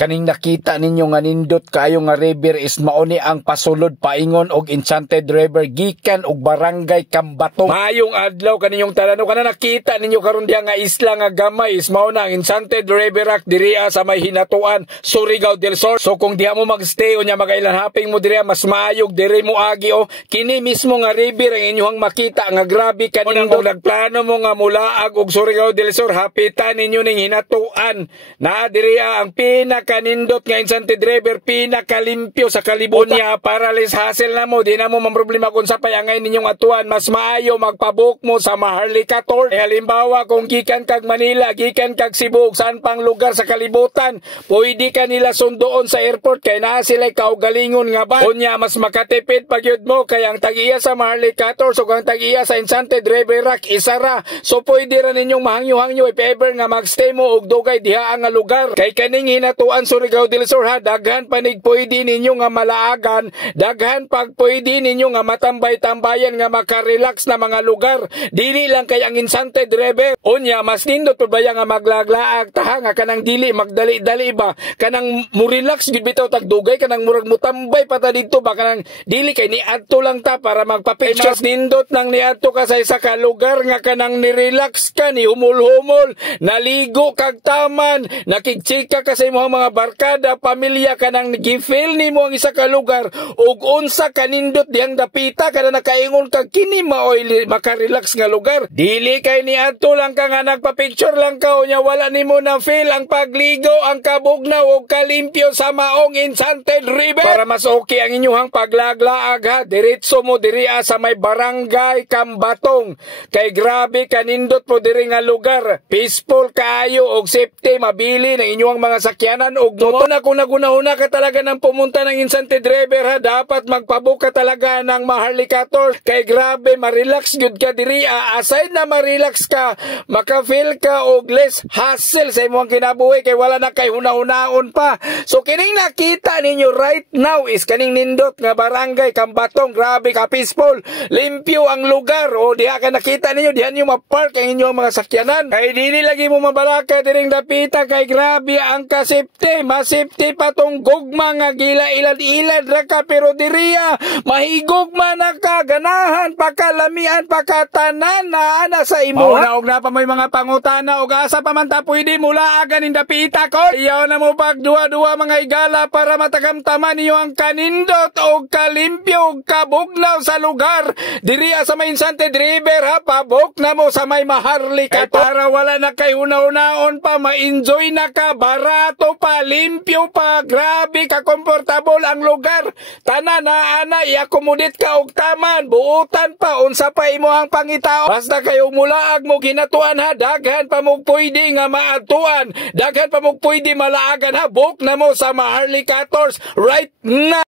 Kaning nakita ninyo nga nindot kayo nga river is mauni ang pasulod paingon og Enchanted River gikan og barangay Cambatong. Mayong adlaw kaninyong talano kana nakita ninyo karon diha nga isla nga gamay is mao na ang Enchanted River diriya sa may hinatuan Surigao del Sur. So kung diha mo magstay unya magailan haping mo diriya mas maayog diri mo agi o kini mismo nga river ang inyong makita nga grabe kaning kung nagplano mo nga mulaag og Surigao del Sur hapitan ninyo ning hinatuan na diriya ang kanindot nga Enchanted River pinakalimpyo sa kalibutan niya para less hassle na mo di na mo mamroblema kung sa payangay ninyong atuan mas maayo magpabook mo sa Maharlika Tour. Halimbawa kung gikan kag Manila gikan kag Cebu saan pang lugar sa kalibutan pwede ka nila sundoon sa airport kay naa sila kaugalingon nga ba unya mas makatipid pagyud mo kay ang tag-iya sa Maharlika Tour so kang tag-iya sa Enchanted River isara so pwede ra ninyong mahangyo-hangyo if ever nga magstay mo og dugay diha nga lugar kay kaning hinatuan Surigao del Sur daghan panig pwede ninyo nga malaagan daghan pag pwede ninyo nga matambay-tambayan nga makarelax na mga lugar dili lang kay ang Enchanted River unya mas nindot pa ba nga maglaglaag taha nga kanang dili magdali-dali ba kanang murelax gid bitaw tagdugay kanang murag mutambay pa ta didto ba kanang dili kay niadto lang ta para magpa-picture mas nindot nang niadto ka sa isa ka lugar nga kanang ni-relax ka ni humul-humol naligo kag taman nakigchika ka sa imong mga barkada, pamilya ka nang gifeel ni mo ang isa ka lugar ug unsa kanindot diyang dapita kada nakaingon kag kini maoy makarelax nga lugar dili kay niadto lang ka nga nagpa-picture lang ka unya wala nimo na feel ang pagligo ang kabugnaw ug kalimpyo sa maong Enchanted River para mas okay ang inyong paglaglaag ha diretso mo diri sa may barangay Cambatong kay grabe kanindot mo diri nga lugar peaceful kaayo og safety mabili ng inyong mga sakyanan og motor na kung nagunahuna ka talaga ng pumunta ng Enchanted River ha dapat magpabook ka talaga ng Maharlika Tour kay grabe ma-relax gyud ka diri aside na ma-relax ka maka-feel ka og less hassle sa imong kinabuhi kay wala na kay hunahunahon pa so kining nakita ninyo right now is kaning nindot nga barangay Cambatong grabe ka peaceful limpyo ang lugar o diha ka nakita ninyo diha niyo ma-park ang inyong mga sakyanan kay dili lagi mo mabalaka diring dapita kay grabe ang kasipte masipte pa tong gugma nga gila ilad-ilad ra ka pero diriya mahigugma na ka ganahan pakalamian pakatanan na ana sa imo og na pa may mga pangutana og asa pa man ta pwede mula aganin dapita ko iyaw na mo pag duwa-duwa mga higala para matagamtaman niyo ang kanindot og kalimpyo og kabugnaw sa lugar diriya sa may Enchanted River ha pabok na mo sa may Maharlika para wala na kay una-unaon pa ma-enjoy na ka barato pa limpyo pa grabe ka komportable ang lugar tanan na ana i-accommodate ka og taman buutan pa unsa pa imo ang pangitao basta kayo mulaag mo ginatuan ha daghan pa mo pwede nga maadtuan daghan pa mo pwede malaagan ha book na mo sa Maharlika Tours right now.